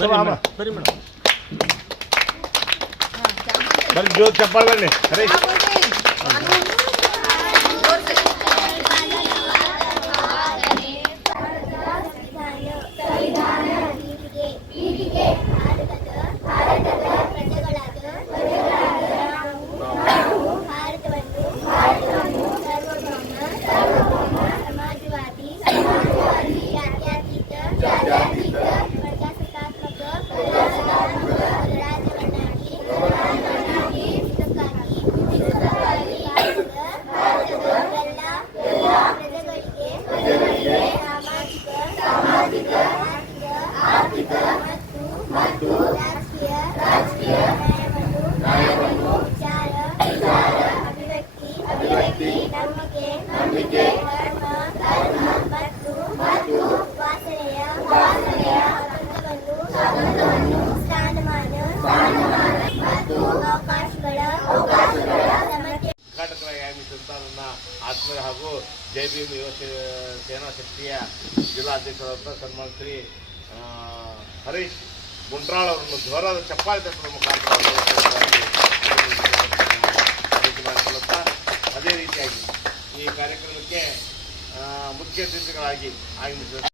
ಚಲೋ ಅಮ್ಮ ಸರಿ ಮೇಡಮ್. ಬರ್ರಿ ಜೋತ್ ಚಪ್ಪಾಳೆ ಬನ್ನಿ. ಸರಿ. ಆರ್ಥಿಕ ಮತ್ತು ರಾಜಕೀಯ ನ್ಯಾಯವನ್ನು ವಿಚಾರ, ಅಭಿವ್ಯಕ್ತಿ ನಂಬಿಕೆ ಧರ್ಮ ಮತ್ತು ಉಪಾಸನೆಯ ಸ್ವಾತಂತ್ರ್ಯವನ್ನು ಸ್ಥಾನಮಾನ ಮತ್ತು ಅವಕಾಶಗಳ ಉದ್ಘಾಟಕರಾಗಿ ಆಗಮಿಸಿದಂಥ ನನ್ನ ಆತ್ಮೀಯ ಹಾಗೂ ಜೈ ಭೀಮ್ ಯುವ ಸೇನಾ ಶಕ್ತಿಯ ಜಿಲ್ಲಾಧ್ಯಕ್ಷರಾದ ಸನ್ಮಾನ್ ಶ್ರೀ ಹರೀಶ್ ಗುಂಟ್ರಾಳ್ ಅವರನ್ನು ಜ್ವರದ ಚಪ್ಪಾಳೆ ತಟ್ಟುವ ಮುಖಾಂತರ ಮಾಡಿಕೊಳ್ಳುತ್ತಾ ಅದೇ ರೀತಿಯಾಗಿ ಈ ಕಾರ್ಯಕ್ರಮಕ್ಕೆ ಮುಖ್ಯ ಅತಿಥಿಗಳಾಗಿ ಆಗಮಿಸಿದ